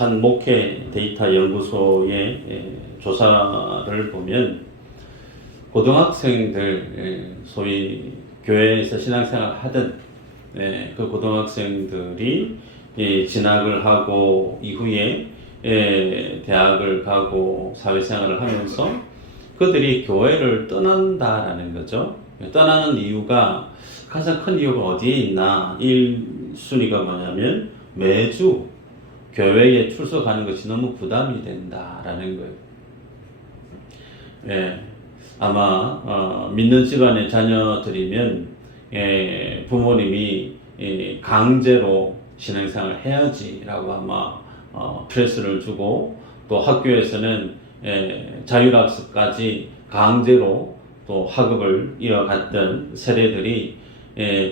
한 목회 데이터 연구소의 조사를 보면 고등학생들, 소위 교회에서 신앙생활 하던 그 고등학생들이 진학을 하고 이후에 대학을 가고 사회생활을 하면서 그들이 교회를 떠난다라는 거죠. 떠나는 이유가, 가장 큰 이유가 어디에 있나? 1순위가 뭐냐면 매주 교회에 출석하는 것이 너무 부담이 된다라는 거예요. 아마 믿는 집안의 자녀들이면 부모님이 강제로 신앙생활을 해야지라고 아마 프레스를 주고, 또 학교에서는 자율학습까지 강제로 또 학업을 이어갔던 세대들이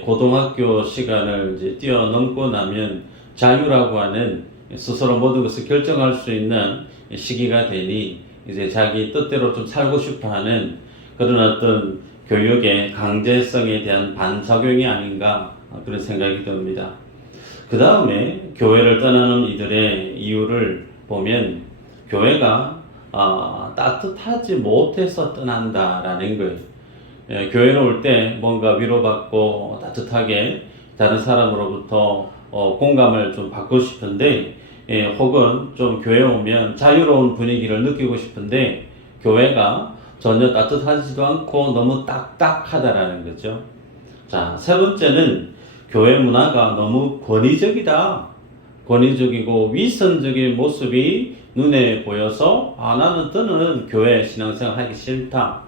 고등학교 시간을 이제 뛰어넘고 나면 자유라고 하는 스스로 모든 것을 결정할 수 있는 시기가 되니 이제 자기 뜻대로 좀 살고 싶어 하는 그런 어떤 교육의 강제성에 대한 반작용이 아닌가, 그런 생각이 듭니다. 그 다음에 교회를 떠나는 이들의 이유를 보면 교회가 따뜻하지 못해서 떠난다라는 거예요. 교회로 올 때 뭔가 위로받고 따뜻하게 다른 사람으로부터 공감을 좀 받고 싶은데, 혹은 좀 교회에 오면 자유로운 분위기를 느끼고 싶은데 교회가 전혀 따뜻하지도 않고 너무 딱딱하다라는 거죠. 자, 세 번째는 교회 문화가 너무 권위적이다. 권위적이고 위선적인 모습이 눈에 보여서 나는 너는 교회 신앙생활 하기 싫다.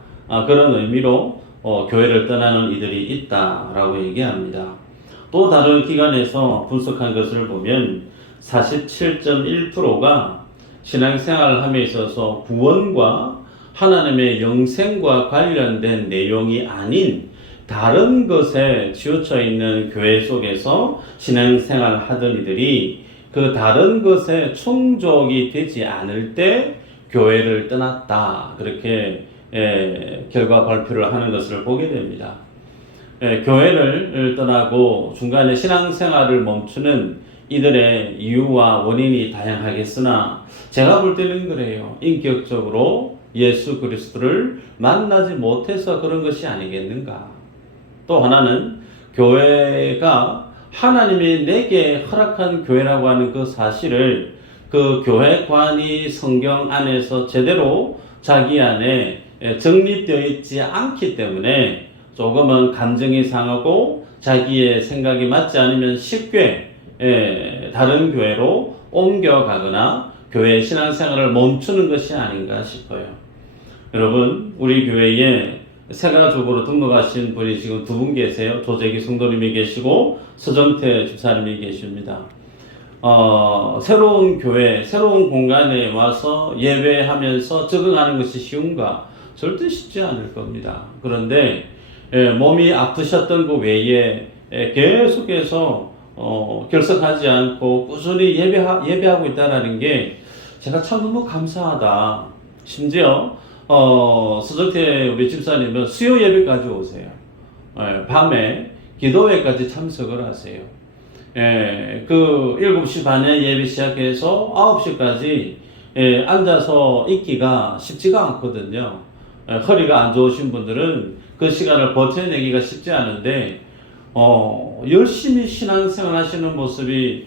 그런 의미로 교회를 떠나는 이들이 있다라고 얘기합니다. 또 다른 기관에서 분석한 것을 보면 47.1%가 신앙생활을 함에 있어서 구원과 하나님의 영생과 관련된 내용이 아닌 다른 것에 치우쳐 있는 교회 속에서 신앙생활을 하던 이들이 그 다른 것에 충족이 되지 않을 때 교회를 떠났다. 그렇게 결과 발표를 하는 것을 보게 됩니다. 교회를 떠나고 중간에 신앙생활을 멈추는 이들의 이유와 원인이 다양하겠으나 제가 볼 때는 그래요. 인격적으로 예수 그리스도를 만나지 못해서 그런 것이 아니겠는가. 또 하나는 교회가 하나님이 내게 허락한 교회라고 하는 그 사실을 그 교회관이 성경 안에서 제대로 자기 안에 정립되어 있지 않기 때문에 조금은 감정이 상하고 자기의 생각이 맞지 않으면 쉽게 다른 교회로 옮겨가거나 교회 신앙생활을 멈추는 것이 아닌가 싶어요. 여러분, 우리 교회에 세가족으로 등록하신 분이 지금 두 분 계세요. 조재기 성도님이 계시고 서정태 집사님이 계십니다. 새로운 교회, 새로운 공간에 와서 예배하면서 적응하는 것이 쉬운가? 절대 쉽지 않을 겁니다. 그런데 몸이 아프셨던 그 외에 계속해서 결석하지 않고 꾸준히 예배하고 있다는 게 제가 참 너무 감사하다. 심지어 서정태 우리 집사님은 수요 예배까지 오세요. 밤에 기도회까지 참석을 하세요. 그 7시 반에 예배 시작해서 9시까지 앉아서 있기가 쉽지가 않거든요. 허리가 안 좋으신 분들은 그 시간을 버텨내기가 쉽지 않은데 열심히 신앙생활 하시는 모습이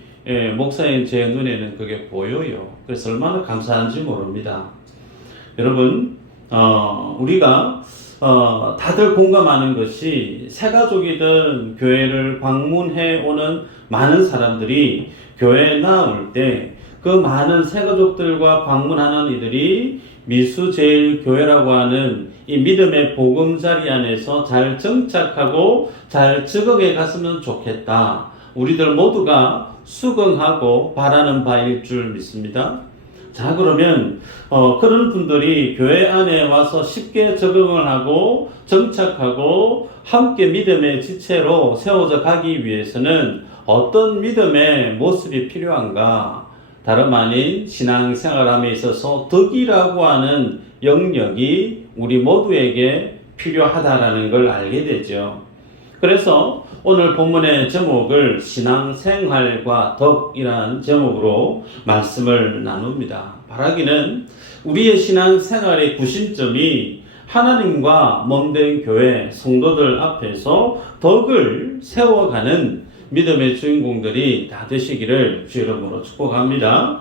목사인 제 눈에는 그게 보여요. 그래서 얼마나 감사한지 모릅니다. 여러분, 우리가 다들 공감하는 것이 새가족이든 교회를 방문해 오는 많은 사람들이 교회에 나올 때 그 많은 새가족들과 방문하는 이들이 미수제일교회라고 하는 이 믿음의 보금자리 안에서 잘 정착하고 잘 적응해 갔으면 좋겠다. 우리들 모두가 수긍하고 바라는 바일 줄 믿습니다. 자, 그러면 그런 분들이 교회 안에 와서 쉽게 적응을 하고 정착하고 함께 믿음의 지체로 세워져 가기 위해서는 어떤 믿음의 모습이 필요한가? 다름 아닌 신앙생활함에 있어서 덕이라고 하는 영역이 우리 모두에게 필요하다라는 걸 알게 되죠. 그래서 오늘 본문의 제목을 신앙생활과 덕이라는 제목으로 말씀을 나눕니다. 바라기는 우리의 신앙생활의 구심점이 하나님과 몸된 교회 성도들 앞에서 덕을 세워가는 믿음의 주인공들이 다 되시기를 주 이름으로 축복합니다.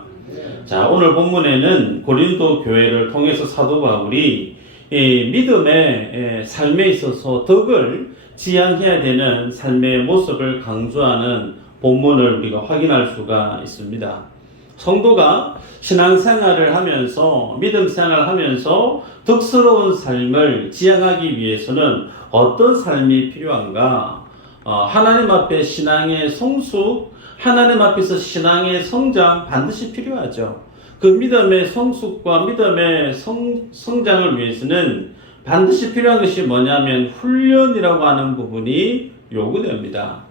자, 오늘 본문에는 고린도 교회를 통해서 사도 바울이 이 믿음의 삶에 있어서 덕을 지향해야 되는 삶의 모습을 강조하는 본문을 우리가 확인할 수가 있습니다. 성도가 신앙생활을 하면서 믿음 생활을 하면서 덕스러운 삶을 지향하기 위해서는 어떤 삶이 필요한가? 하나님 앞에 신앙의 성숙, 하나님 앞에서 신앙의 성장 반드시 필요하죠. 그 믿음의 성숙과 믿음의 성장을 위해서는 반드시 필요한 것이 뭐냐면 훈련이라고 하는 부분이 요구됩니다.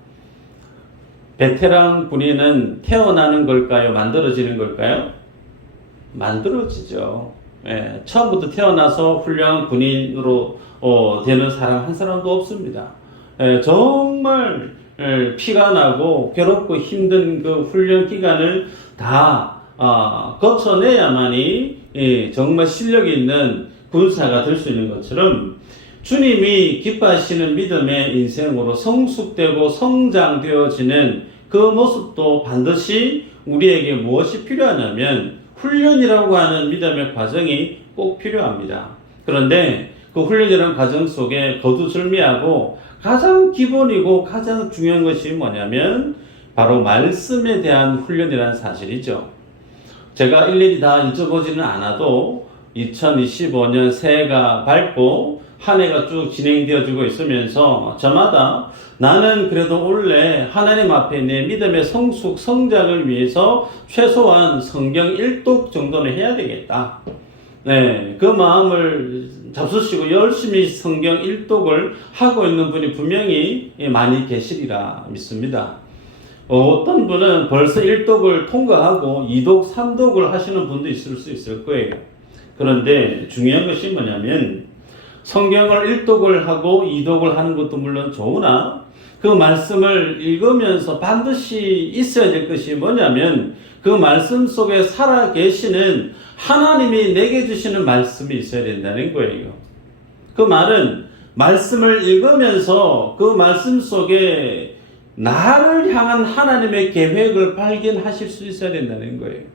베테랑 군인은 태어나는 걸까요? 만들어지는 걸까요? 만들어지죠. 예, 처음부터 태어나서 훌륭한 군인으로 되는 사람 한 사람도 없습니다. 예, 정말 피가 나고 괴롭고 힘든 그 훈련 기간을 다 거쳐내야만이 정말 실력 있는 군사가 될 수 있는 것처럼 주님이 기뻐하시는 믿음의 인생으로 성숙되고 성장되어지는 그 모습도 반드시 우리에게 무엇이 필요하냐면 훈련이라고 하는 믿음의 과정이 꼭 필요합니다. 그런데 그 훈련이라는 과정 속에 거두절미하고 가장 기본이고 가장 중요한 것이 뭐냐면 바로 말씀에 대한 훈련이라는 사실이죠. 제가 일일이 다 여쭤보지는 않아도 2025년 새해가 밝고 한 해가 쭉 진행되어지고 있으면서 저마다 나는 그래도 올해 하나님 앞에 내 믿음의 성숙 성장을 위해서 최소한 성경 1독 정도는 해야 되겠다. 네, 그 마음을 잡수시고 열심히 성경 1독을 하고 있는 분이 분명히 많이 계시리라 믿습니다. 어떤 분은 벌써 1독을 통과하고 2독, 3독을 하시는 분도 있을 수 있을 거예요. 그런데 중요한 것이 뭐냐면 성경을 1독을 하고 2독을 하는 것도 물론 좋으나 그 말씀을 읽으면서 반드시 있어야 될 것이 뭐냐면 그 말씀 속에 살아계시는 하나님이 내게 주시는 말씀이 있어야 된다는 거예요. 그 말은 말씀을 읽으면서 그 말씀 속에 나를 향한 하나님의 계획을 발견하실 수 있어야 된다는 거예요.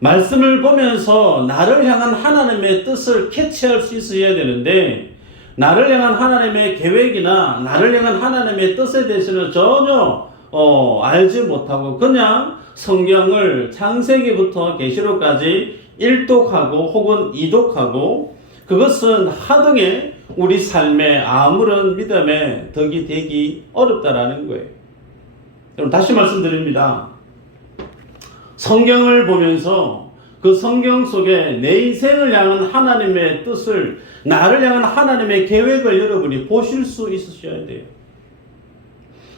말씀을 보면서 나를 향한 하나님의 뜻을 캐치할 수 있어야 되는데 나를 향한 하나님의 계획이나 나를 향한 하나님의 뜻에 대해서는 전혀 알지 못하고 그냥 성경을 창세기부터 계시록까지 1독하고 혹은 2독하고 그것은 하등의 우리 삶에 아무런 믿음의 덕이 되기 어렵다라는 거예요. 여러분 다시 말씀드립니다. 성경을 보면서 그 성경 속에 내 인생을 향한 하나님의 뜻을 나를 향한 하나님의 계획을 여러분이 보실 수 있으셔야 돼요.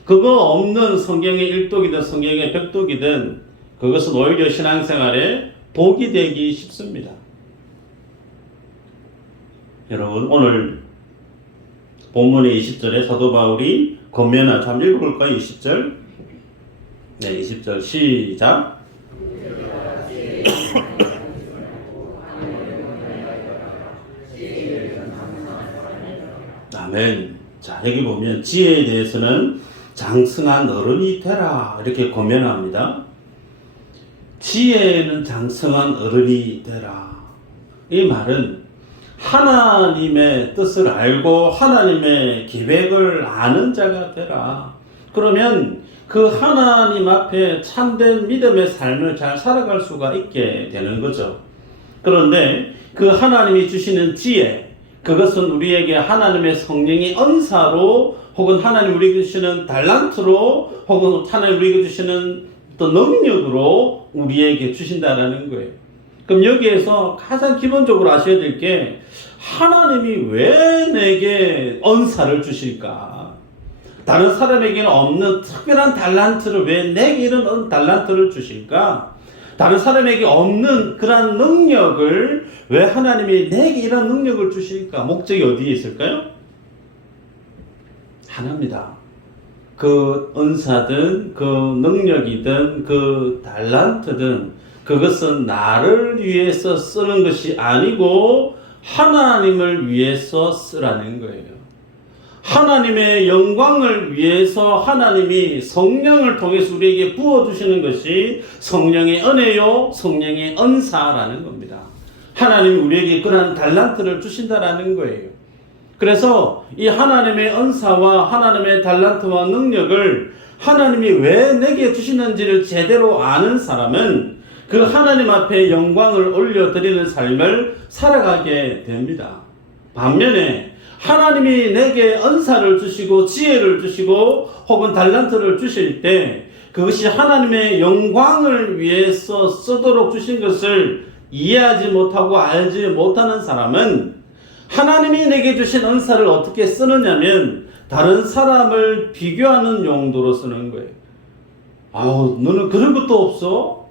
그거 없는 성경의 1독이든 성경의 100독이든 그것은 오히려 신앙생활에 독이 되기 쉽습니다. 여러분 오늘 본문의 20절에 사도 바울이 권면하죠. 한번 읽어볼까요? 20절. 네, 20절 시작. 아멘. 자, 여기 보면 지혜에 대해서는 장성한 어른이 되라 이렇게 권면합니다. 지혜는 장성한 어른이 되라. 이 말은 하나님의 뜻을 알고 하나님의 계획을 아는 자가 되라. 그러면 그 하나님 앞에 참된 믿음의 삶을 잘 살아갈 수가 있게 되는 거죠. 그런데 그 하나님이 주시는 지혜, 그것은 우리에게 하나님의 성령의 언사로 혹은 하나님 우리에게 주시는 달란트로 혹은 하나님 우리에게 주시는 또 능력으로 우리에게 주신다라는 거예요. 그럼 여기에서 가장 기본적으로 아셔야 될 게 하나님이 왜 내게 언사를 주실까? 다른 사람에게는 없는 특별한 달란트를 왜 내게 이런 달란트를 주실까? 다른 사람에게 없는 그런 능력을 왜 하나님이 내게 이런 능력을 주실까? 목적이 어디에 있을까요? 하나입니다. 그 은사든 그 능력이든 그 달란트든 그것은 나를 위해서 쓰는 것이 아니고 하나님을 위해서 쓰라는 거예요. 하나님의 영광을 위해서 하나님이 성령을 통해서 우리에게 부어주시는 것이 성령의 은혜요, 성령의 은사라는 겁니다. 하나님이 우리에게 그러한 달란트를 주신다라는 거예요. 그래서 이 하나님의 은사와 하나님의 달란트와 능력을 하나님이 왜 내게 주시는지를 제대로 아는 사람은 그 하나님 앞에 영광을 올려드리는 삶을 살아가게 됩니다. 반면에 하나님이 내게 은사를 주시고 지혜를 주시고 혹은 달란트를 주실 때 그것이 하나님의 영광을 위해서 쓰도록 주신 것을 이해하지 못하고 알지 못하는 사람은 하나님이 내게 주신 은사를 어떻게 쓰느냐면 다른 사람을 비교하는 용도로 쓰는 거예요. 아우, 너는 그런 것도 없어?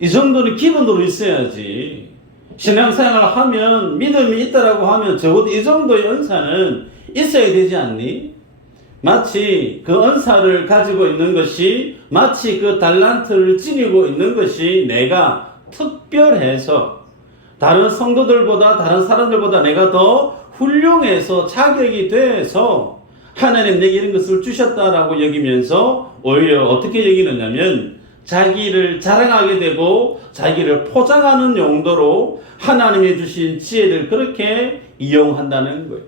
이 정도는 기본으로 있어야지. 신앙생활을 하면 믿음이 있다라고 하면 적어도 이 정도의 은사는 있어야 되지 않니? 마치 그 은사를 가지고 있는 것이 마치 그 달란트를 지니고 있는 것이 내가 특별해서 다른 성도들보다 다른 사람들보다 내가 더 훌륭해서 자격이 돼서 하나님 내게 이런 것을 주셨다라고 여기면서 오히려 어떻게 여기느냐면 자기를 자랑하게 되고 자기를 포장하는 용도로 하나님이 주신 지혜를 그렇게 이용한다는 거예요.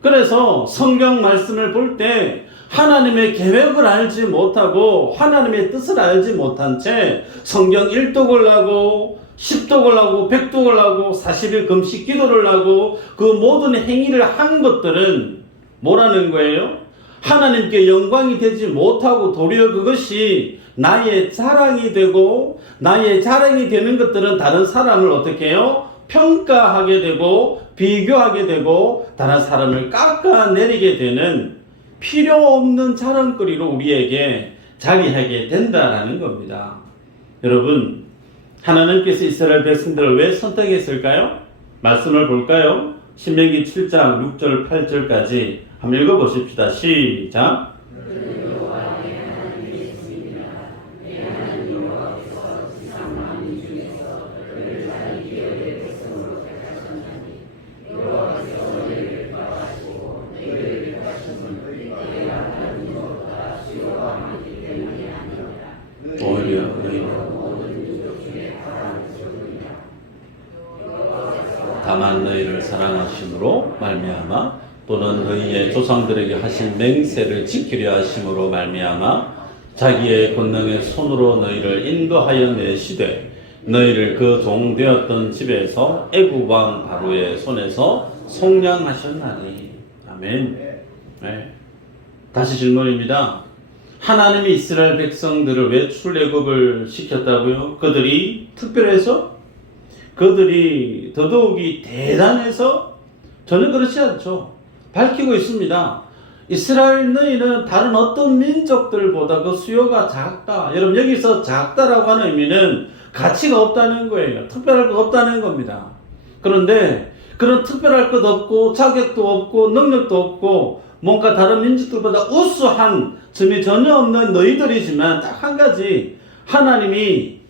그래서 성경 말씀을 볼 때 하나님의 계획을 알지 못하고 하나님의 뜻을 알지 못한 채 성경 1독을 하고 10독을 하고 100독을 하고 40일 금식 기도를 하고 그 모든 행위를 한 것들은 뭐라는 거예요? 하나님께 영광이 되지 못하고 도리어 그것이 나의 자랑이 되고 나의 자랑이 되는 것들은 다른 사람을 어떻게 해요? 평가하게 되고 비교하게 되고 다른 사람을 깎아내리게 되는 필요 없는 자랑거리로 우리에게 자리하게 된다라는 겁니다. 여러분, 하나님께서 이스라엘 백성들을 왜 선택했을까요? 말씀을 볼까요? 신명기 7장 6절 8절까지 한번 읽어보십시다. 시작. 오히려 다만 너희를 사랑하심으로 말미암아 또는 너희의 조상들에게 하신 맹세를 지키려 하심으로 말미암아 자기의 권능의 손으로 너희를 인도하여 내시되 너희를 그 종 되었던 집에서 애굽 왕 바로의 손에서 속량하셨나니. 아멘. 네. 다시 질문입니다. 하나님이 이스라엘 백성들을 왜 출애굽을 시켰다고요? 그들이 특별해서? 그들이 더더욱이 대단해서? 저는 그렇지 않죠. 밝히고 있습니다. 이스라엘 너희는 다른 어떤 민족들보다 그 수요가 작다. 여러분, 여기서 작다라고 하는 의미는 가치가 없다는 거예요. 특별할 것 없다는 겁니다. 그런데 그런 특별할 것 없고 자격도 없고 능력도 없고 뭔가 다른 민족들보다 우수한 점이 전혀 없는 너희들이지만 딱 한 가지, 하나님이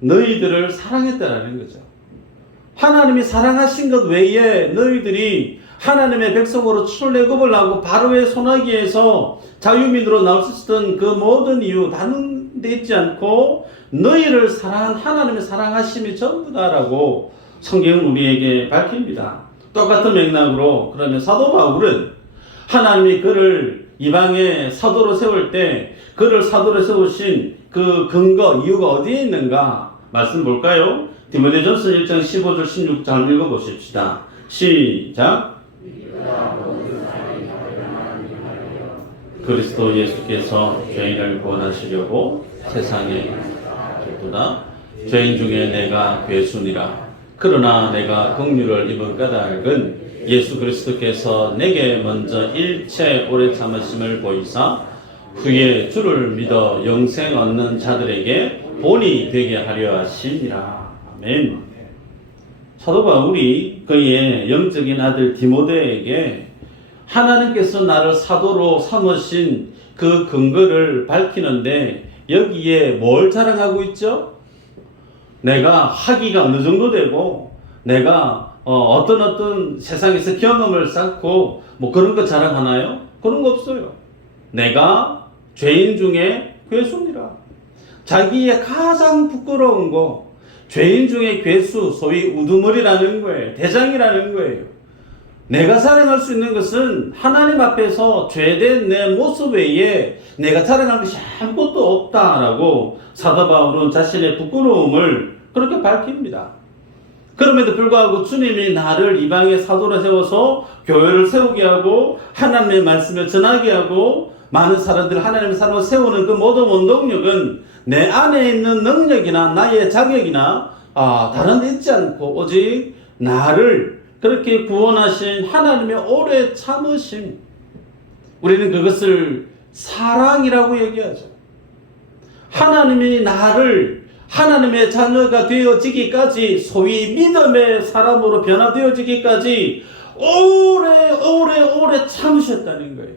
너희들을 사랑했다라는 거죠. 하나님이 사랑하신 것 외에 너희들이 하나님의 백성으로 출애굽을 하고 바로의 손아귀에서 자유민으로 나올 수 있었던 그 모든 이유 다른 데 있지 않고 너희를 사랑한 하나님의 사랑하심이 전부다라고 성경은 우리에게 밝힙니다. 똑같은 맥락으로 그러면 사도 바울은 하나님이 그를 이방의 사도로 세울 때 그를 사도로 세우신 그 근거, 이유가 어디에 있는가? 말씀 볼까요? 디모데전서 1장 15절 16절 읽어보십시다. 시작. 그리스도 예수께서 죄인을 구원하시려고 세상에 오셨구나. 죄인 중에 내가 괴순이라. 그러나 내가 긍휼을 입은 까닭은 예수 그리스도께서 내게 먼저 일체 오래 참으심을 보이사 후에 주를 믿어 영생 얻는 자들에게 본이 되게 하려 하심이라. 아멘. 사도 바울이 그의 영적인 아들 디모데에게 하나님께서 나를 사도로 삼으신 그 근거를 밝히는데 여기에 뭘 자랑하고 있죠? 내가 학위가 어느 정도 되고 내가 어떤 세상에서 경험을 쌓고 뭐 그런 거 자랑하나요? 그런 거 없어요. 내가 죄인 중에 괴수니라. 자기의 가장 부끄러운 거, 죄인 중에 괴수, 소위 우두머리라는 거예요. 대장이라는 거예요. 내가 자랑할 수 있는 것은 하나님 앞에서 죄된 내 모습 외에 내가 자랑할 것이 아무것도 없다라고 사도 바울은 자신의 부끄러움을 그렇게 밝힙니다. 그럼에도 불구하고 주님이 나를 이방의 사도로 세워서 교회를 세우게 하고 하나님의 말씀을 전하게 하고 많은 사람들을 하나님의 사람으로 세우는 그 모든 원동력은 내 안에 있는 능력이나 나의 자격이나 다른 데 있지 않고 오직 나를 그렇게 구원하신 하나님의 오래 참으심, 우리는 그것을 사랑이라고 얘기하죠. 하나님이 나를 하나님의 자녀가 되어지기까지, 소위 믿음의 사람으로 변화되어지기까지 오래 참으셨다는 거예요.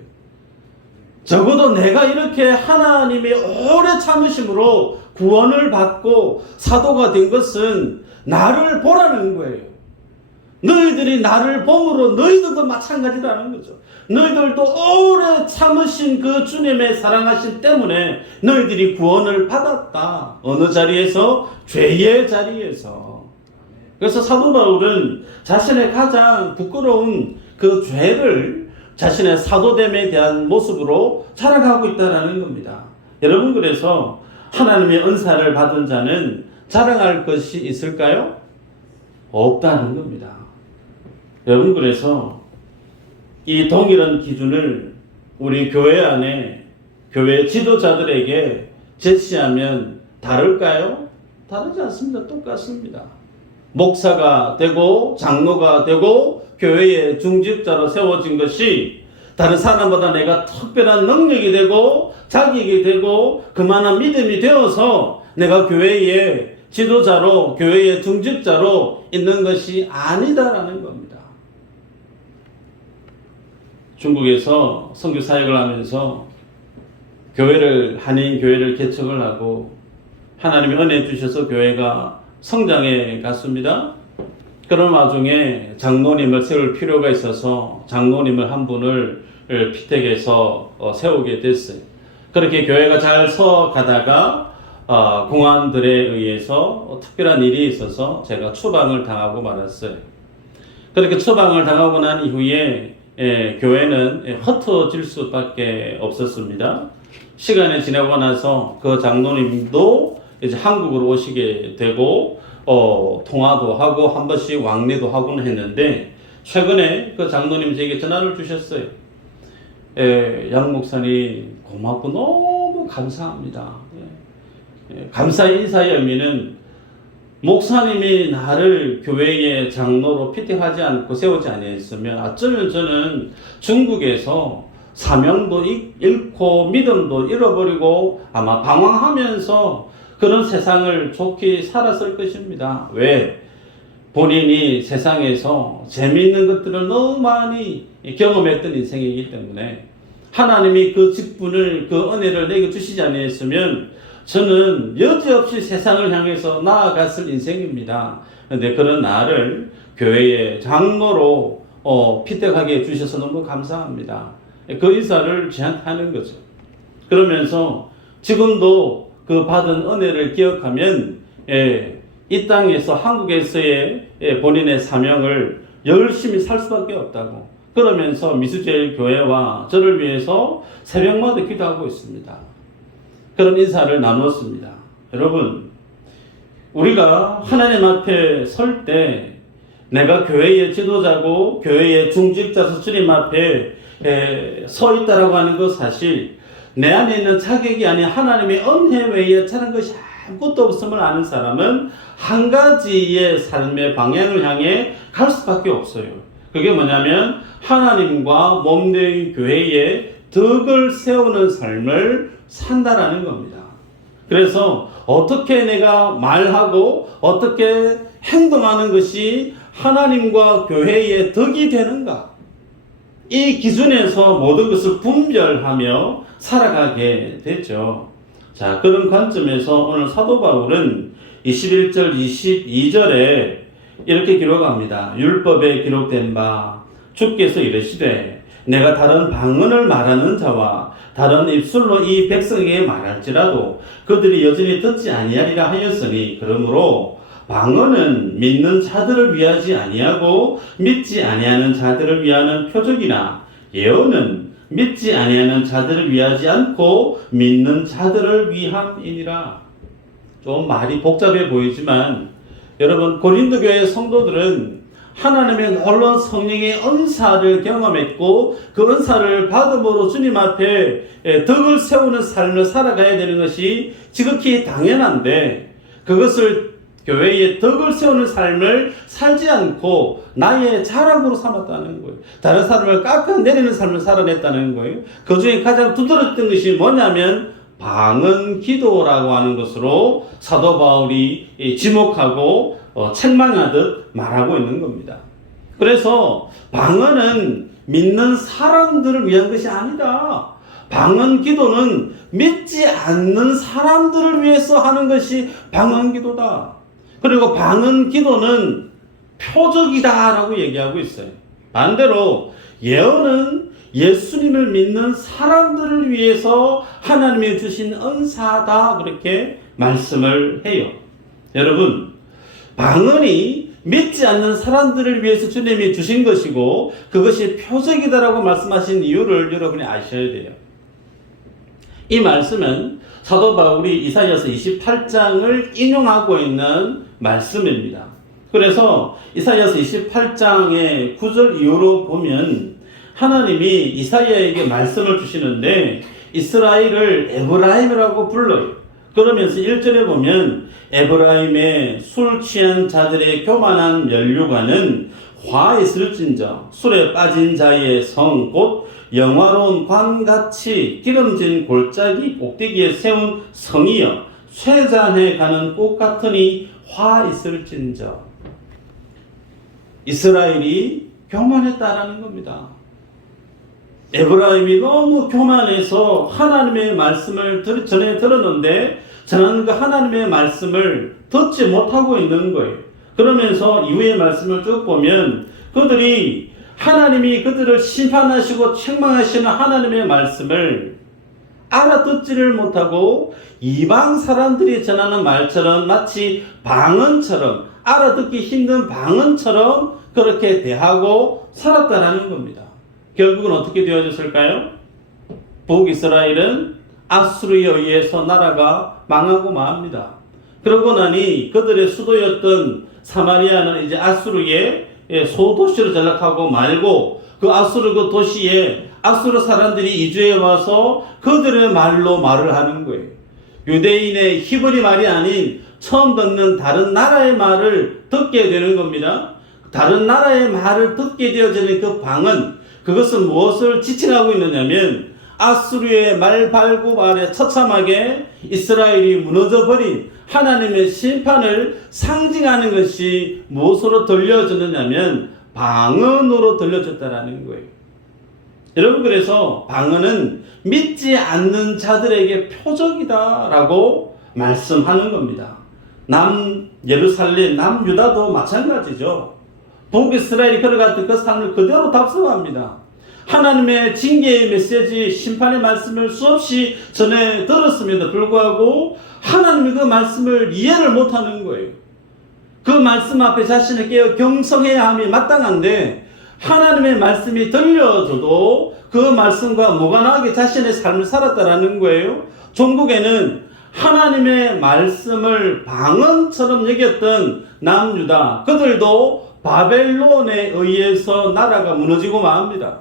적어도 내가 이렇게 하나님의 오래 참으심으로 구원을 받고 사도가 된 것은 나를 보라는 거예요. 너희들이 나를 봄으로 너희들도 마찬가지라는 거죠. 너희들도 오래 참으신 그 주님의 사랑하심 때문에 너희들이 구원을 받았다. 어느 자리에서? 죄의 자리에서. 그래서 사도 바울은 자신의 가장 부끄러운 그 죄를 자신의 사도됨에 대한 모습으로 자랑하고 있다는 겁니다. 여러분, 그래서 하나님의 은사를 받은 자는 자랑할 것이 있을까요? 없다는 겁니다. 여러분, 그래서 이 동일한 기준을 우리 교회 안에 교회 지도자들에게 제시하면 다를까요? 다르지 않습니다. 똑같습니다. 목사가 되고 장로가 되고 교회의 중직자로 세워진 것이 다른 사람보다 내가 특별한 능력이 되고 자격이 되고 그만한 믿음이 되어서 내가 교회의 지도자로 교회의 중직자로 있는 것이 아니다라는 겁니다. 중국에서 선교 사역을 하면서 한인 교회를 개척을 하고 하나님이 은혜 주셔서 교회가 성장해 갔습니다. 그런 와중에 장로님을 세울 필요가 있어서 장로님을 한 분을 피택해서 세우게 됐어요. 그렇게 교회가 잘 서가다가 공안들에 의해서 특별한 일이 있어서 제가 추방을 당하고 말았어요. 그렇게 추방을 당하고 난 이후에 교회는 흩어질 수밖에 없었습니다. 시간이 지나고 나서 그 장로님도 이제 한국으로 오시게 되고 통화도 하고 한 번씩 왕래도 하고는 했는데 최근에 그 장로님 제게 전화를 주셨어요. 양 목사님 고맙고 너무 감사합니다. 감사의 인사의 의미는 목사님이 나를 교회의 장로로 피택하지 않고 세우지 아니했으면 어쩌면 저는 중국에서 사명도 잃고 믿음도 잃어버리고 아마 방황하면서 그런 세상을 좋게 살았을 것입니다. 왜? 본인이 세상에서 재미있는 것들을 너무 많이 경험했던 인생이기 때문에 하나님이 그 직분을, 그 은혜를 내게 주시지 아니했으면 저는 여지없이 세상을 향해서 나아갔을 인생입니다. 그런데 그런 나를 교회의 장로로 피택하게 해주셔서 너무 감사합니다. 그 인사를 저한테 하는 거죠. 그러면서 지금도 그 받은 은혜를 기억하면 이 땅에서 한국에서의 본인의 사명을 열심히 살 수밖에 없다고, 그러면서 미수제일 교회와 저를 위해서 새벽마다 기도하고 있습니다. 그런 인사를 나누었습니다. 여러분, 우리가 하나님 앞에 설 때 내가 교회의 지도자고 교회의 중직자서 주님 앞에 서 있다라고 하는 것, 사실 내 안에 있는 자격이 아닌 하나님의 은혜 외에 다른 것이 아무것도 없음을 아는 사람은 한 가지의 삶의 방향을 향해 갈 수밖에 없어요. 그게 뭐냐면 하나님과 몸된 교회의 덕을 세우는 삶을 산다라는 겁니다. 그래서 어떻게 내가 말하고 어떻게 행동하는 것이 하나님과 교회의 덕이 되는가? 이 기준에서 모든 것을 분별하며 살아가게 되죠. 자, 그런 관점에서 오늘 사도 바울은 21절, 22절에 이렇게 기록합니다. 율법에 기록된 바 주께서 이르시되 내가 다른 방언을 말하는 자와 다른 입술로 이 백성에게 말할지라도 그들이 여전히 듣지 아니하리라 하였으니 그러므로 방언은 믿는 자들을 위하지 아니하고 믿지 아니하는 자들을 위하는 표적이나 예언은 믿지 아니하는 자들을 위하지 않고 믿는 자들을 위함이니라. 좀 말이 복잡해 보이지만 여러분, 고린도 교회 성도들은 하나님의 놀라운 성령의 은사를 경험했고 그 은사를 받음으로 주님 앞에 덕을 세우는 삶을 살아가야 되는 것이 지극히 당연한데, 그것을 교회의 덕을 세우는 삶을 살지 않고 나의 자랑으로 삼았다는 거예요. 다른 사람을 깎아내리는 삶을 살아냈다는 거예요. 그 중에 가장 두드러졌던 것이 뭐냐면 방언 기도라고 하는 것으로 사도 바울이 지목하고 책망하듯 말하고 있는 겁니다. 그래서 방언은 믿는 사람들을 위한 것이 아니다. 방언 기도는 믿지 않는 사람들을 위해서 하는 것이 방언 기도다. 그리고 방언 기도는 표적이다라고 얘기하고 있어요. 반대로 예언은 예수님을 믿는 사람들을 위해서 하나님이 주신 은사다, 그렇게 말씀을 해요. 여러분, 방언이 믿지 않는 사람들을 위해서 주님이 주신 것이고 그것이 표적이다라고 말씀하신 이유를 여러분이 아셔야 돼요. 이 말씀은 사도 바울이 이사야서 28장을 인용하고 있는 말씀입니다. 그래서 이사야서 28장의 9절 이후로 보면 하나님이 이사야에게 말씀을 주시는데 이스라엘을 에브라임이라고 불러요. 그러면서 1절에 보면 에브라임의 술 취한 자들의 교만한 면류관은 화 있을진저 술에 빠진 자의 성 곧 영화로운 관같이 기름진 골짜기 꼭대기에 세운 성이여 쇠잔해 가는 꽃 같으니 화 있을진저. 이스라엘이 교만했다라는 겁니다. 에브라임이 너무 교만해서 하나님의 말씀을 전에 들었는데 저는 그 하나님의 말씀을 듣지 못하고 있는 거예요. 그러면서 이후의 말씀을 쭉 보면 그들이 하나님이 그들을 심판하시고 책망하시는 하나님의 말씀을 알아듣지를 못하고 이방 사람들이 전하는 말처럼 마치 방언처럼, 알아듣기 힘든 방언처럼 그렇게 대하고 살았다라는 겁니다. 결국은 어떻게 되어졌을까요? 북이스라엘은 아수르에 의해서 나라가 망하고 맙니다. 그러고 나니 그들의 수도였던 사마리아는 이제 아수르의 소도시로 전락하고 말고 그 아수르 그 도시에 아수르 사람들이 이주해 와서 그들의 말로 말을 하는 거예요. 유대인의 히브리 말이 아닌 처음 듣는 다른 나라의 말을 듣게 되는 겁니다. 다른 나라의 말을 듣게 되어지는 그 방언, 그것은 무엇을 지칭하고 있느냐면 아수르의 말발굽 아래 처참하게 이스라엘이 무너져버린 하나님의 심판을 상징하는 것이 무엇으로 들려졌느냐면 방언으로 들려졌다라는 거예요. 여러분, 그래서 방언은 믿지 않는 자들에게 표적이다라고 말씀하는 겁니다. 남예루살렘, 남유다도 마찬가지죠. 북이스라엘이 걸어갔던 그 삶을 그대로 답습합니다. 하나님의 징계의 메시지, 심판의 말씀을 수없이 전해 들었음에도 불구하고 하나님이 그 말씀을 이해를 못하는 거예요. 그 말씀 앞에 자신을 깨어 경성해야 함이 마땅한데 하나님의 말씀이 들려줘도 그 말씀과 무관하게 자신의 삶을 살았다라는 거예요. 종국에는 하나님의 말씀을 방언처럼 여겼던 남유다, 그들도 바벨론에 의해서 나라가 무너지고 맙니다.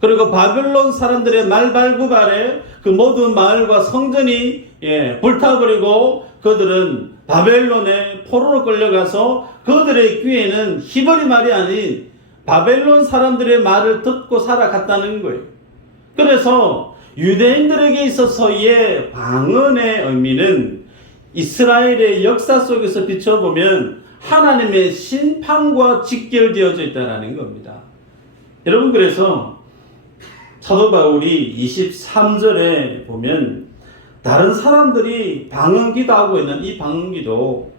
그리고 바벨론 사람들의 말발굽 아래 그 모든 마을과 성전이 불타버리고 그들은 바벨론에 포로로 끌려가서 그들의 귀에는 히브리 말이 아닌 바벨론 사람들의 말을 듣고 살아갔다는 거예요. 그래서 유대인들에게 있어서의 방언의 의미는 이스라엘의 역사 속에서 비춰보면 하나님의 심판과 직결되어져 있다는 겁니다. 여러분, 그래서 사도 바울이 23절에 보면 다른 사람들이 방언기도하고 있는 이 방언기도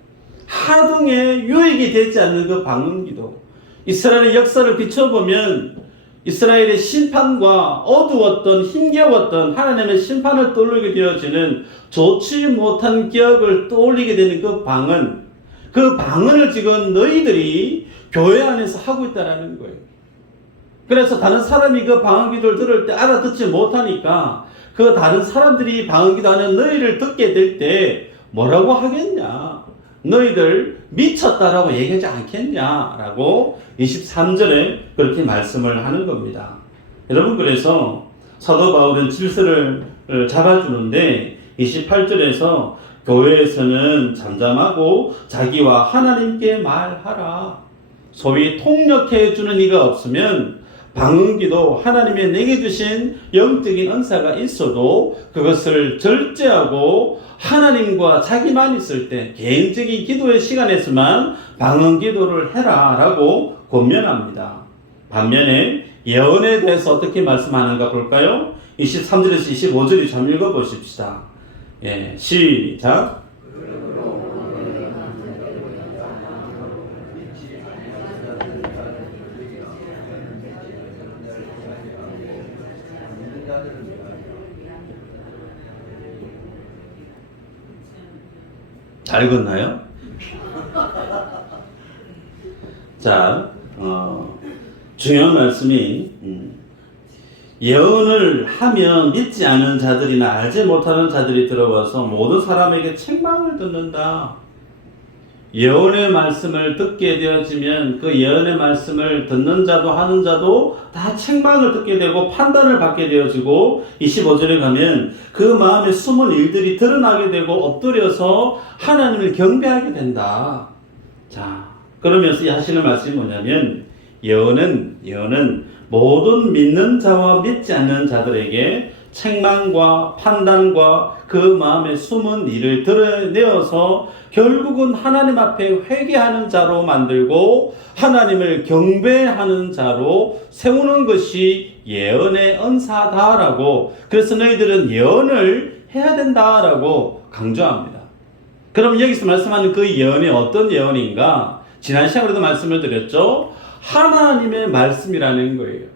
하등에 유익이 되지 않는 그 방언기도, 이스라엘의 역사를 비춰보면 이스라엘의 심판과 어두웠던 힘겨웠던 하나님의 심판을 떠올리게 되어지는 좋지 못한 기억을 떠올리게 되는 그 방언을 지금 너희들이 교회 안에서 하고 있다라는 거예요. 그래서 다른 사람이 그 방언기도를 들을 때 알아듣지 못하니까 그 다른 사람들이 방언기도하는 너희를 듣게 될 때 뭐라고 하겠냐? 너희들 미쳤다라고 얘기하지 않겠냐라고 23절에 그렇게 말씀을 하는 겁니다. 여러분, 그래서 사도 바울은 질서를 잡아주는데 28절에서 교회에서는 잠잠하고 자기와 하나님께 말하라. 소위 통역해 주는 이가 없으면 방언기도, 하나님의 내게 주신 영적인 은사가 있어도 그것을 절제하고 하나님과 자기만 있을 때 개인적인 기도의 시간에서만 방언기도를 해라 라고 권면합니다. 반면에 예언에 대해서 어떻게 말씀하는가 볼까요? 23절에서 25절을 좀 읽어보십시다. 시작. 잘 읽었나요? 자, 중요한 말씀이 예언을 하면 믿지 않은 자들이나 알지 못하는 자들이 들어와서 모든 사람에게 책망을 듣는다. 예언의 말씀을 듣게 되어지면 그 예언의 말씀을 듣는 자도 하는 자도 다 책망을 듣게 되고 판단을 받게 되어지고 25절에 가면 그 마음에 숨은 일들이 드러나게 되고 엎드려서 하나님을 경배하게 된다. 자, 그러면서 하시는 말씀이 뭐냐면 예언은 모든 믿는 자와 믿지 않는 자들에게 책망과 판단과 그 마음에 숨은 일을 드러내어서 결국은 하나님 앞에 회개하는 자로 만들고 하나님을 경배하는 자로 세우는 것이 예언의 은사다라고, 그래서 너희들은 예언을 해야 된다라고 강조합니다. 그럼 여기서 말씀하는 그 예언이 어떤 예언인가? 지난 시간에도 말씀을 드렸죠. 하나님의 말씀이라는 거예요.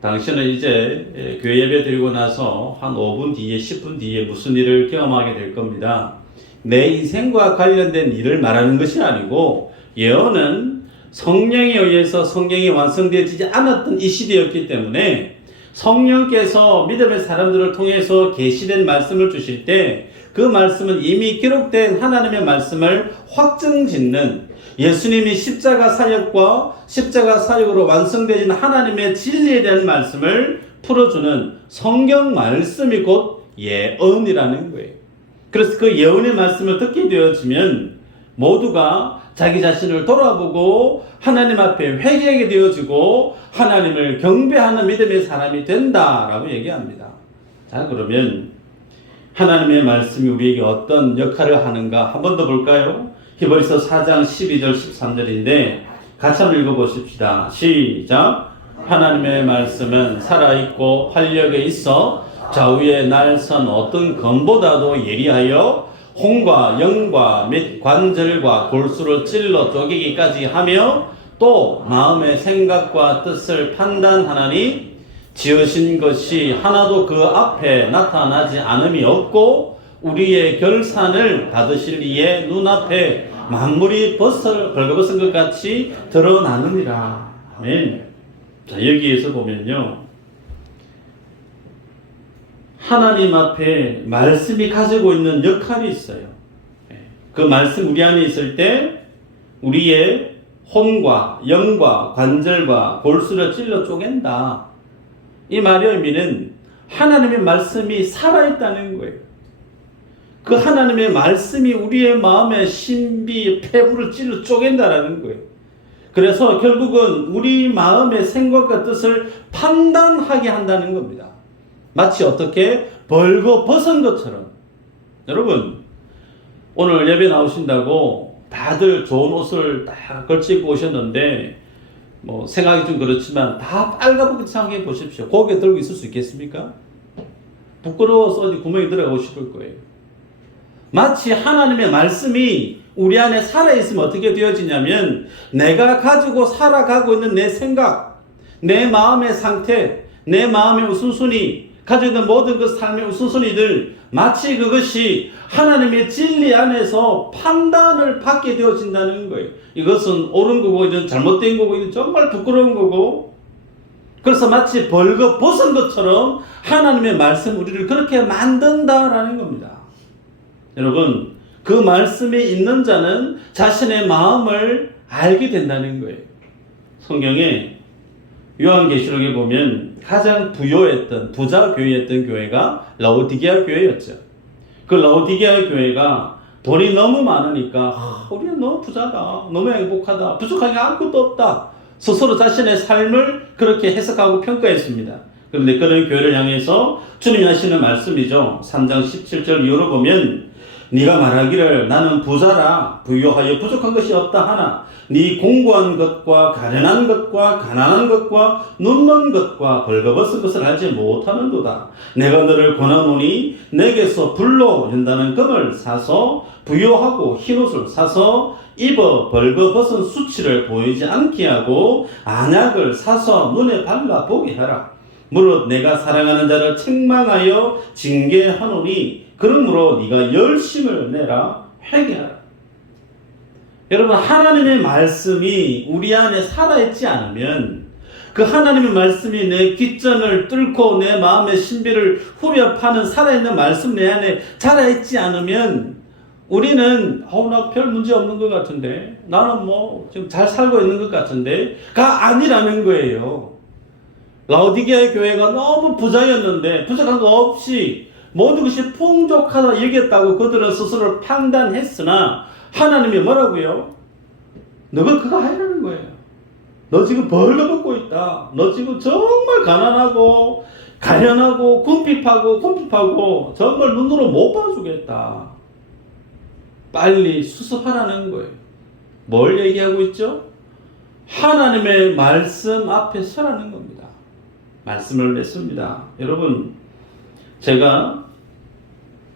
당신은 이제 교회 예배 드리고 나서 한 5분 뒤에 10분 뒤에 무슨 일을 경험하게 될 겁니다. 내 인생과 관련된 일을 말하는 것이 아니고 예언은 성령에 의해서 성경이 완성되지 않았던 이 시대였기 때문에 성령께서 믿음의 사람들을 통해서 계시된 말씀을 주실 때 그 말씀은 이미 기록된 하나님의 말씀을 확증짓는, 예수님이 십자가 사역과 십자가 사역으로 완성되진 하나님의 진리에 대한 말씀을 풀어주는 성경 말씀이 곧 예언이라는 거예요. 그래서 그 예언의 말씀을 듣게 되어지면 모두가 자기 자신을 돌아보고 하나님 앞에 회개하게 되어지고 하나님을 경배하는 믿음의 사람이 된다라고 얘기합니다. 자, 그러면 하나님의 말씀이 우리에게 어떤 역할을 하는가 한 번 더 볼까요? 히브리서 4장 12절 13절인데 같이 한번 읽어보십시다. 시작. 하나님의 말씀은 살아있고 활력에 있어 좌우에 날선 어떤 검보다도 예리하여 혼과 영과 및 관절과 골수를 찔러 쪼개기까지 하며 또 마음의 생각과 뜻을 판단하나니 지으신 것이 하나도 그 앞에 나타나지 않음이 없고 우리의 결산을 받으실 이의 눈앞에 만물이 벌거벗은 것 같이 드러나느니라. 아멘. 자, 여기에서 보면요, 하나님 앞에 말씀이 가지고 있는 역할이 있어요. 그 말씀 우리 안에 있을 때 우리의 혼과 영과 관절과 골수를 찔러 쪼갠다. 이 말의 의미는 하나님의 말씀이 살아있다는 거예요. 그 하나님의 말씀이 우리의 마음의 신비, 폐부를 찔러 쪼갠다라는 거예요. 그래서 결국은 우리 마음의 생각과 뜻을 판단하게 한다는 겁니다. 마치 어떻게 벌거벗은 것처럼. 여러분, 오늘 예배 나오신다고 다들 좋은 옷을 딱 걸치고 오셨는데 뭐 생각이 좀 그렇지만 다 빨갛게 생각해 보십시오. 고개 들고 있을 수 있겠습니까? 부끄러워서 어디 구멍에 들어가고 싶을 거예요. 마치 하나님의 말씀이 우리 안에 살아있으면 어떻게 되어지냐면 내가 가지고 살아가고 있는 내 생각, 내 마음의 상태, 내 마음의 우선순위, 가지고 있는 모든 그 삶의 우선순위들 마치 그것이 하나님의 진리 안에서 판단을 받게 되어진다는 거예요. 이것은 옳은 거고 이건 잘못된 거고 이건 정말 부끄러운 거고, 그래서 마치 벌거벗은 것처럼 하나님의 말씀 우리를 그렇게 만든다라는 겁니다. 여러분, 그 말씀에 있는 자는 자신의 마음을 알게 된다는 거예요. 성경에 요한계시록에 보면 가장 부유했던 부자 교회였던 교회가 라오디게아 교회였죠. 그 라오디게아 교회가 돈이 너무 많으니까 우리는 너무 부자다, 너무 행복하다, 부족한 게 아무것도 없다, 스스로 자신의 삶을 그렇게 해석하고 평가했습니다. 그런데 그런 교회를 향해서 주님이 하시는 말씀이죠. 3장 17절 이후로 보면 네가 말하기를 나는 부자라 부유하여 부족한 것이 없다 하나 네 공고한 것과 가련한 것과 가난한 것과 눈먼 것과 벌거벗은 것을 알지 못하는도다. 내가 너를 권하노니 내게서 불로 연다는 금을 사서 부유하고 흰옷을 사서 입어 벌거벗은 수치를 보이지 않게 하고 안약을 사서 눈에 발라 보게 하라. 무릇 내가 사랑하는 자를 책망하여 징계하노니 그러므로 네가 열심을 내라 회개하라. 여러분, 하나님의 말씀이 우리 안에 살아있지 않으면, 그 하나님의 말씀이 내 귓전을 뚫고 내 마음의 신비를 후벼 파는 살아있는 말씀 내 안에 살아있지 않으면 우리는 나 별 문제 없는 것 같은데, 나는 뭐 지금 잘 살고 있는 것 같은데 가 아니라는 거예요. 라오디게아 교회가 너무 부자였는데 부족한 거 없이 모든 것이 풍족하다 여겼다고 그들은 스스로 판단했으나 하나님이 뭐라고요? 너가 그거 하라는 거예요. 너 지금 벌거벗고 있다. 너 지금 정말 가난하고 가련하고 궁핍하고 정말 눈으로 못 봐주겠다. 빨리 수습하라는 거예요. 뭘 얘기하고 있죠? 하나님의 말씀 앞에 서라는 겁니다. 말씀을 냈습니다. 여러분, 제가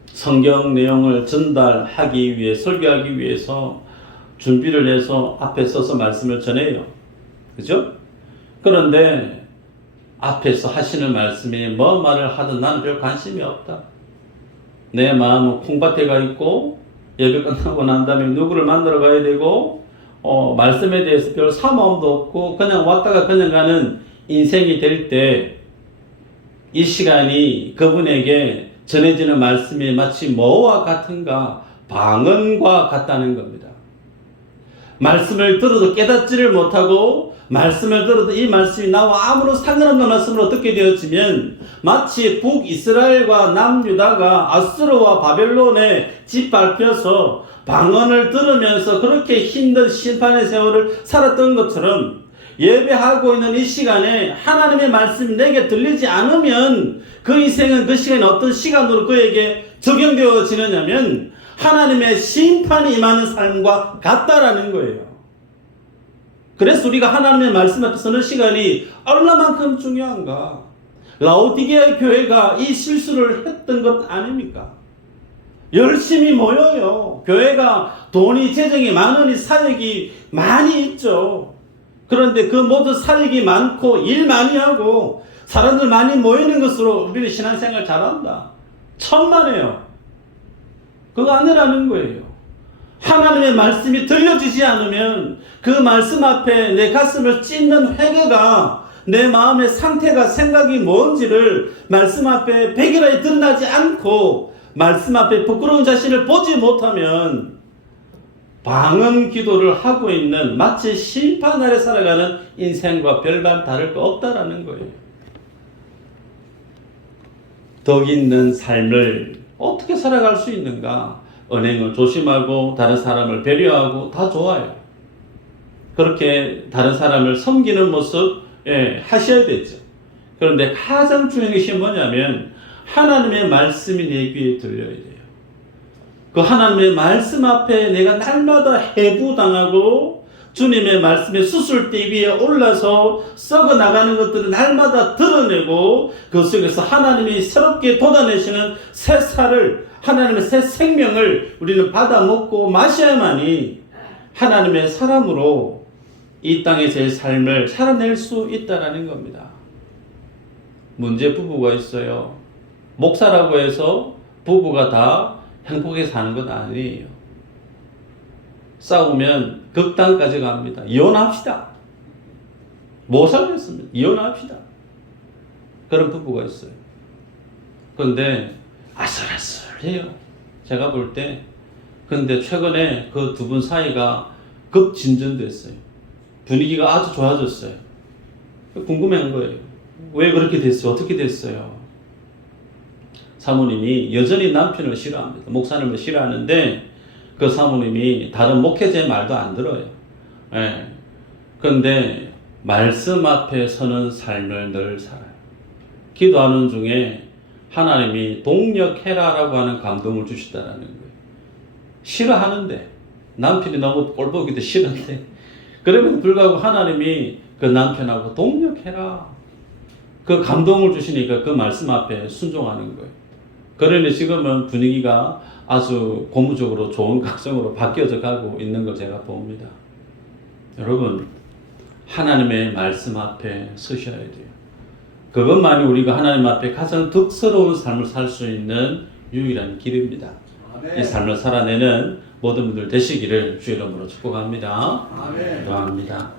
성경 내용을 전달하기 위해, 설교하기 위해서 준비를 해서 앞에 서서 말씀을 전해요. 그죠? 그런데 앞에서 하시는 말씀이 뭐 말을 하든 나는 별 관심이 없다. 내 마음은 콩밭에 가 있고 예배 끝나고 난 다음에 누구를 만나러 가야 되고 말씀에 대해서 별 사모함도 없고 그냥 왔다가 그냥 가는 인생이 될 때 이 시간이 그분에게 전해지는 말씀이 마치 뭐와 같은가? 방언과 같다는 겁니다. 말씀을 들어도 깨닫지를 못하고 말씀을 들어도 이 말씀이 나와 아무런 상관없는 말씀으로 듣게 되어지면 마치 북이스라엘과 남유다가 아수르와 바벨론에 짓밟혀서 방언을 들으면서 그렇게 힘든 심판의 세월을 살았던 것처럼 예배하고 있는 이 시간에 하나님의 말씀이 내게 들리지 않으면 그 인생은 그 시간에 어떤 시간으로 그에게 적용되어지느냐면 하나님의 심판이 임하는 삶과 같다라는 거예요. 그래서 우리가 하나님의 말씀 앞에 서는 시간이 얼마만큼 중요한가? 라오디게아 교회가 이 실수를 했던 것 아닙니까? 열심히 모여요. 교회가 돈이 재정이 많으니 사역이 많이 있죠. 그런데 그 모든 사역이 많고 일 많이 하고 사람들 많이 모이는 것으로 우리는 신앙생활 잘한다. 천만에요. 그거 아니라는 거예요. 하나님의 말씀이 들려지지 않으면 그 말씀 앞에 내 가슴을 찢는 회개가 내 마음의 상태가 생각이 뭔지를 말씀 앞에 백일하에 드러나지 않고 말씀 앞에 부끄러운 자신을 보지 못하면 방언 기도를 하고 있는 마치 심판 아래 살아가는 인생과 별반 다를 거 없다라는 거예요. 덕 있는 삶을 어떻게 살아갈 수 있는가? 언행을 조심하고 다른 사람을 배려하고 다 좋아요. 그렇게 다른 사람을 섬기는 모습 하셔야 되죠. 그런데 가장 중요한 것이 뭐냐면 하나님의 말씀이 내 귀에 들려야 돼요. 그 하나님의 말씀 앞에 내가 날마다 해부당하고 주님의 말씀에 수술대 위에 올라서 썩어 나가는 것들을 날마다 드러내고 그 속에서 하나님이 새롭게 돋아내시는 새 살을, 하나님의 새 생명을 우리는 받아 먹고 마셔야만이 하나님의 사람으로 이 땅의 제 삶을 살아낼 수 있다라는 겁니다. 문제 부부가 있어요. 목사라고 해서 부부가 다 행복하게 사는 건 아니에요. 싸우면 극단까지 갑니다. 이혼합시다. 못 살겠습니다. 이혼합시다. 그런 부부가 있어요. 그런데 아슬아슬해요. 제가 볼 때. 근데 최근에 그 두 분 사이가 급진전됐어요. 분위기가 아주 좋아졌어요. 궁금한 거예요. 왜 그렇게 됐어요? 어떻게 됐어요? 사모님이 여전히 남편을 싫어합니다. 목사님을 싫어하는데 그 사모님이 다른 목회자의 말도 안 들어요. 예. 그런데 말씀 앞에 서는 삶을 늘 살아요. 기도하는 중에 하나님이 동력해라라고 하는 감동을 주시다라는 거예요. 싫어하는데 남편이 너무 꼴보기도 싫은데 그럼에도 불구하고 하나님이 그 남편하고 동력해라 그 감동을 주시니까 그 말씀 앞에 순종하는 거예요. 그러니 지금은 분위기가 아주 고무적으로 좋은 가정으로 바뀌어져 가고 있는 걸 제가 봅니다. 여러분, 하나님의 말씀 앞에 서셔야 돼요. 그것만이 우리가 하나님 앞에 가장 덕스러운 삶을 살 수 있는 유일한 길입니다. 아멘. 이 삶을 살아내는 모든 분들 되시기를 주의 이름으로 축복합니다. 아멘. 기도합니다.